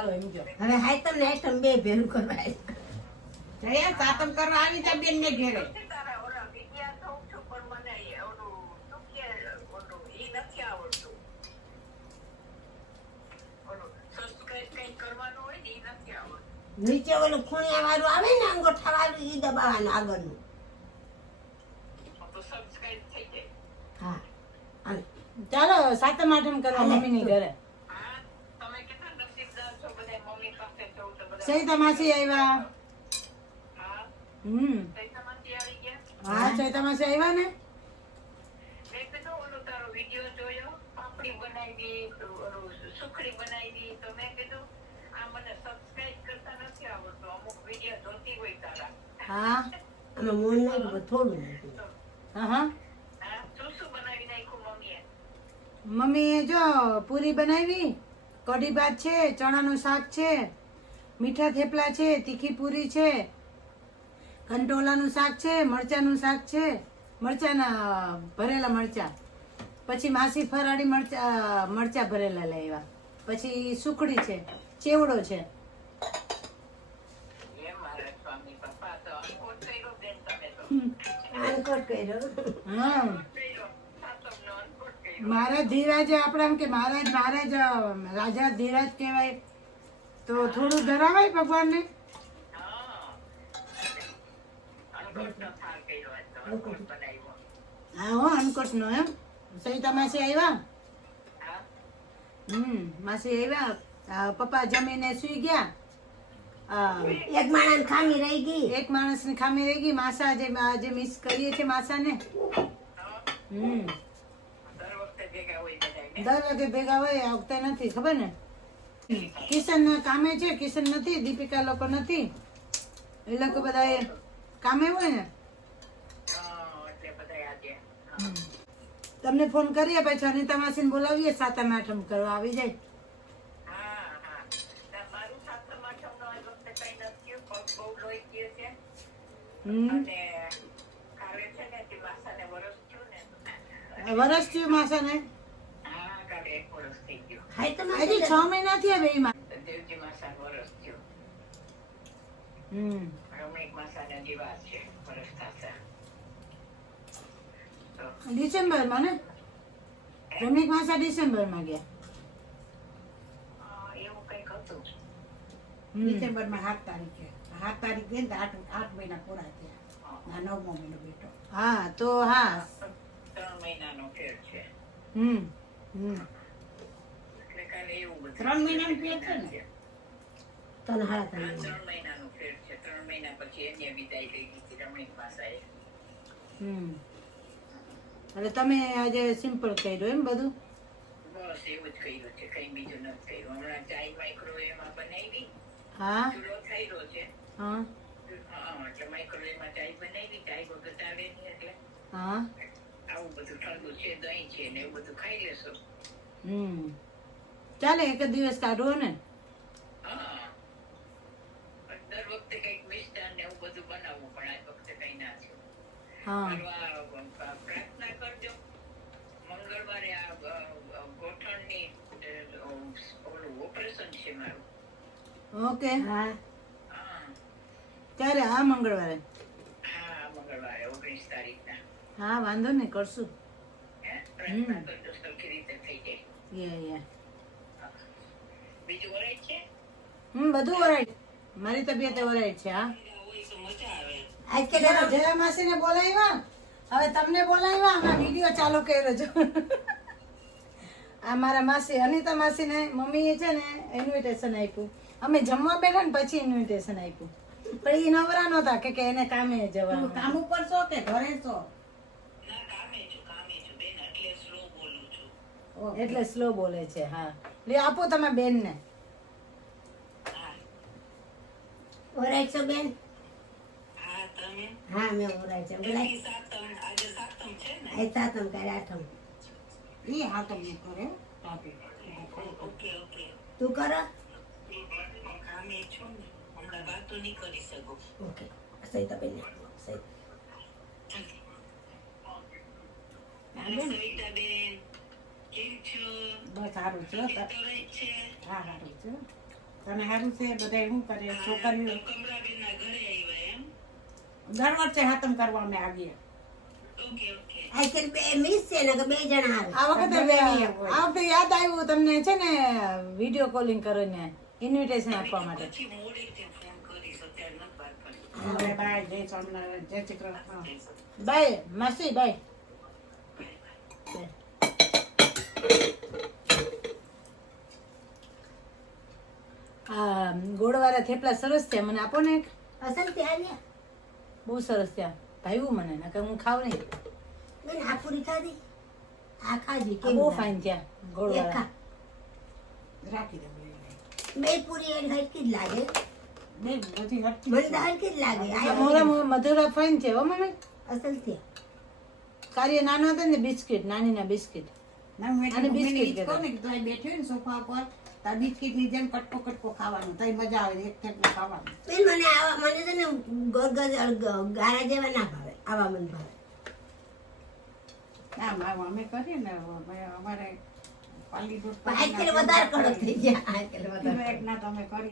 હાલો એમ જો. હવે હાઈતમ ને આઈટમ બે ભેરું કરવા જયા સાતમ કરવા આવી તા બેન ને ઘેરે હોય નીચે ઓલું ખૂણિયા વાળું આવે ને અંગોઠા વાળું એ દબાવવાનું આગળનું. તો સબસ્ક્રાઇબ થઈ જાય. હા. ચાલો સાતમ આઠમ કરવા મમ્મી ની ઘરે હા તમે કેટલા નસીબદાર છો બધા મમ્મી પાસે છો તો બધા સહિતા માસી આવ્યા? હમ. સૈતામાંથી આવી ગયા હા સહિતા માસી આવ્યા ને? મેં કીધું ઓલું તારો વીડિયો જોયો? પાપડી બનાવી ઓલું સુખડી બનાવી તો મેં કીધું આ મને સબસ્ક્રાઇબ કરતા નથી આવડતું. અમુક વીડિયો જોતી હોય તારા. હા. થોડું હા હા. હા શું શું બનાવી નાખ્યું મમ્મીએ? મમ્મીએ જો પૂરી બનાવી. કઢી ભાત છે ચણાનું શાક છે મીઠા થેપલા છે, તીખી પૂરી છે, કંટોલાનું શાક છે, મરચાનું શાક છે, મરચાના ભરેલા મરચા. પછી માસી ફરાળી મરચા મરચા ભરેલા લાવ્યા પછી સુખડી છે, ચેવડો છે. મારા ધીરાજ આપણે કે મહારાજ મહારાજ રાજા ધીરાજ કહેવાય. તો થોડું ધરાવાય ભગવાનને? હા આજ હા અનકોટ નો એમ? સવિતા માસી આવ્યા હમ માસી આવ્યા પપ્પા જમીને સુઈ ગયા. એક માણસ ખામી રહી ગઈ. એક માણસની ખામી રહી ગઈ. માસા જે જે મિસ કરીએ છીએ માસાને. હમ. દર વખતે ભેગા હોય દર વાગે ભેગા હોય આ વખતે નથી. ખબર ને? કિશન કામે છે, કિશન નથી, દીપિકા લોકો નથી એ લોકો બધા એ કામે હોય ને. તમને ફોન કરીએ પછી અનિતા માસીને બોલાવીએ, સાતમ આઠમ કરવા આવી જાય નથી થયું. છે ને હજી છ મહિના થયા બે માં. હમ. ડિસેમ્બરમાં ને રમણીક માસા ડિસેમ્બરમાં ગયા એવું કંઈક હતું. ડિસેમ્બરમાં સાત તારીખે. સાત તારીખ ગઈ ને આઠ આઠ મહિના પૂરા થયા. નવમો મહિનો બેઠો. હા તો હા. ત્રણ મહિનાનો ફેર છે. હમ હમ એટલે કાલે એવું બધું ત્રણ મહિનાનો ફેર છે ને? ત્રણ હાડા ત્રણ મહિનાનો ફેર છે. ત્રણ મહિના પછી એની વિદાય લઈ લીધી રમણીક પાસે હમ. એટલે તમે આજે સિમ્પલ કર્યું એમ બધું? બસ એવું જ કર્યું છે. કઈ બીજું નથી કર્યું. હમણાં ચાય માઇક્રોવેવમાં બનાવી. હા? ચૂલો થયેલો છે. હા. હા એટલે માઇક્રોવેવમાં ચાય બનાવી. ચાય વગર આવે નહીં એટલે. હા. આવું બધું ઠંડુ છે દહીં છે ને એવું બધું ખાઈ લેશો. હમ. ચાલે એક જ દિવસ કાઢવો ને. દર વખતે કંઈક મિષ્ટાન ને એવું બધું બનાવવું પણ આ વખતે કઈ ના પ્રાર્થના કરજો. મંગળવારે આ અ, અ, ગોઠણની ઓલું ઓપરેશન છે મારું. ઓકે. હા. હા. ક્યારે? આ મંગળવારે? હા મંગળવારે ઓગણીસ તારીખના. હા વાંધો નહીં કરશું. હે? પ્રાર્થના કરજો સરખી રીતે થઈ જાય. યા યા. બીજું વરાય છે? હમ બધું ઓરાઈટ મારી તબિયત ઓરાઈટ છે હા. હોય તો મજા આવે આજ કે જરા જરા માસીને બોલાવ્યા? હવે તમને બોલાવ્યા? અમે વીડિયો ચાલુ કર્યો છો આ મારા માસી અનિતા માસીને મમ્મીએ છે ને ઇન્વિટેશન આપ્યું. અમે જમવા બેઠા ને પછી ઇન્વિટેશન આપ્યું. પણ એ નવરા નહોતા કે કે એને કામે જવાનું. કામ ઉપર છો કે ઘરે છો ના કામે છું કામે છું બેન એટલે સ્લો બોલું છું ઓકે. એટલે સ્લો બોલે છે હા. લે આપો તમે ઓરાય છો બેન? હા તમે? હા મેં ઓરાય છે. બોલાય સાતમ આજે સાતમ છે ને? આ સાતમ કાલે આઠમ. એ હા તમને કરે તાપી. Okay okay. તું કરો. કામે છું ને. હમણાં વાતો નહીં કરી શકું. ઓકે. સહિતા બેન. સહી કેમ છો બસ સારું છે હા સારું છે. તને સારું છે બધા શું કરે? છોકરીઓ? કમલાબેનના ઘરે આવ્યા દર વર્ષે હાથમ કરવા અમે આવીએ. Okay okay. બે મિસ છે ને કે બે જણા આ વખતે બે- આ વખતે યાદ આવ્યું તમને છે ને વીડિયો કોલિંગ કરીને ઇન્વિટેશન આપવા માટે. બાય જય સ્વામિનારાયણ જય શ્રી કૃષ્ણ. બાય માસી બાય. આ ગોળવાળા થેપલા સરસ થયા. મને આપો ને ત્યાં બહુ સરસ થયા. ભાવ્યું મને નકર હું ખાવ નહીં. બેન આ પૂરી ખાધી આ ખાધી આ બહુ ફાઇન છે ગોળવાળા. રાખી દે બે બે પૂરી એને હરખી જ લાગે. બે બધી હટકી મને તો જ લાગે. આ આ મોરા મધુરા ફાઇન છે હો મમ્મી અસલ ત્યાં કાર્ય નાનો હતો ને બિસ્કિટ નાની ના બિસ્કિટ અને બિસ્કિટ બેઠ્યો ને સોફા ઉપર તાર બિસ્કિટની જેમ કટકો કટકો ખાવાનું તઈ મજા આવે એક થેપલો ખાવાનું. બેન મને આવા મને છે ને ગારા જેવા ના ભાવે આવા મને ભાવે. ના આમ અમે કરીએ ને અમારે પાલી દૂધ પાલી વધારે કડક થઈ ગયા આજકાલ વધારે એક ના તમે કરી